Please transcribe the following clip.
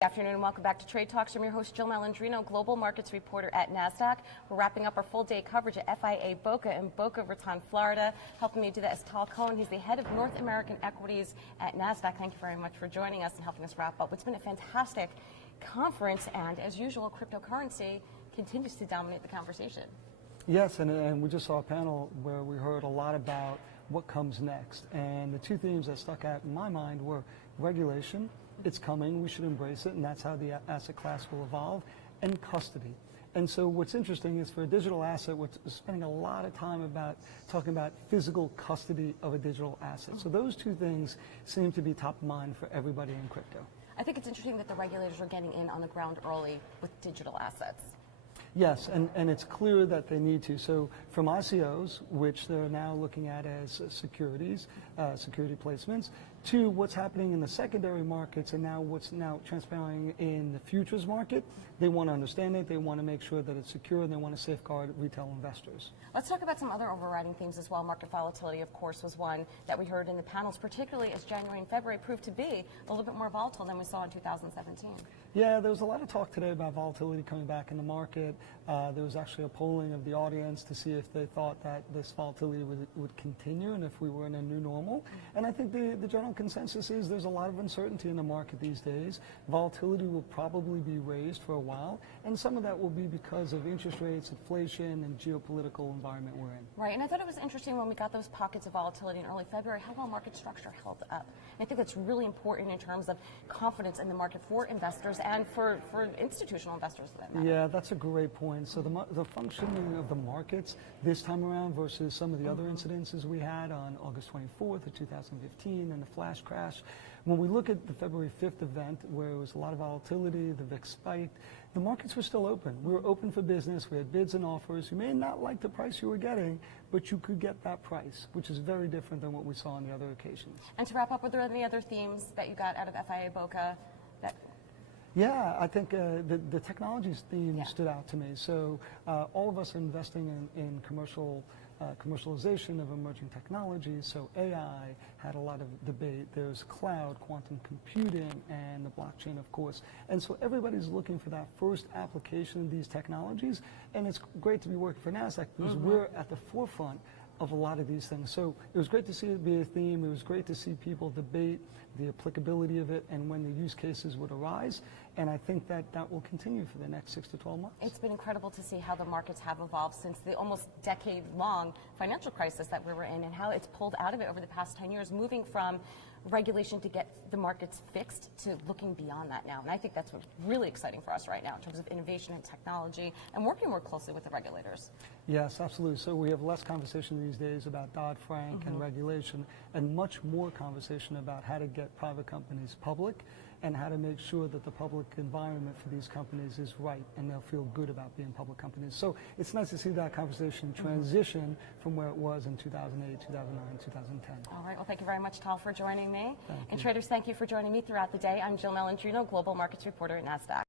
Good afternoon and welcome back to Trade Talks. I'm your host, Jill Malandrino, Global Markets Reporter at Nasdaq. We're wrapping up our full-day coverage at FIA Boca in Boca Raton, Florida. Helping me do that is Cohen. He's the head of North American Equities at Nasdaq. Thank you very much for joining us and helping us wrap up. It's been a fantastic conference, and as usual, cryptocurrency continues to dominate the conversation. Yes, and we just saw a panel where we heard a lot about what comes next. And the two themes that stuck out in my mind were regulation. It's coming, we should embrace it, and that's how the asset class will evolve, and custody. And so what's interesting is for a digital asset, we're spending a lot of time talking about physical custody of a digital asset. So those two things seem to be top of mind for everybody in crypto. I think it's interesting that the regulators are getting in on the ground early with digital assets. Yes, and it's clear that they need to. So from ICOs, which they're now looking at as securities, security placements, to what's happening in the secondary markets and now what's now transpiring in the futures market, they want to understand it, they want to make sure that it's secure, and they want to safeguard retail investors. Let's talk about some other overriding themes as well. Market volatility, of course, was one that we heard in the panels, particularly as January and February proved to be a little bit more volatile than we saw in 2017. Yeah, there was a lot of talk today about volatility coming back in the market. There was actually a polling of the audience to see if they thought that this volatility would continue and if we were in a new normal. And I think the general consensus is there's a lot of uncertainty in the market these days. Volatility will probably be raised for a while, and some of that will be because of interest rates, inflation, and geopolitical environment we're in. Right, and I thought it was interesting when we got those pockets of volatility in early February, how well market structure held up. And I think that's really important in terms of confidence in the market for investors and for institutional investors for that matter. Yeah, that's a great point. So the functioning of the markets this time around versus some of the other incidences we had on August 24th of 2015 and the flash crash, when we look at the February 5th event where it was a lot of volatility, the VIX spiked, the markets were still open. We were open for business. We had bids and offers. You may not like the price you were getting, but you could get that price, which is very different than what we saw on the other occasions. And to wrap up, were there any other themes that you got out of FIA Boca that... Yeah, I think the technologies theme stood out to me. So all of us are investing in commercialization of emerging technologies. So AI had a lot of debate. There's cloud, quantum computing, and the blockchain, of course. And so everybody's looking for that first application of these technologies. And it's great to be working for Nasdaq because we're at the forefront of a lot of these things. So it was great to see it be a theme. It was great to see people debate the applicability of it and when the use cases would arise. And I think that will continue for the next 6 to 12 months. It's been incredible to see how the markets have evolved since the almost decade-long financial crisis that we were in and how it's pulled out of it over the past 10 years, moving from regulation to get the markets fixed to looking beyond that now. And I think that's what's really exciting for us right now in terms of innovation and technology and working more closely with the regulators. Yes, absolutely. So we have less conversation these days about Dodd-Frank and regulation and much more conversation about how to get private companies public and how to make sure that the public environment for these companies is right and they'll feel good about being public companies. So it's nice to see that conversation transition from where it was in 2008, 2009, 2010. All right. Well, thank you very much, Tal, for joining me. Thank and you. traders, thank you for joining me throughout the day. I'm Jill Malandrino, Global Markets Reporter at Nasdaq.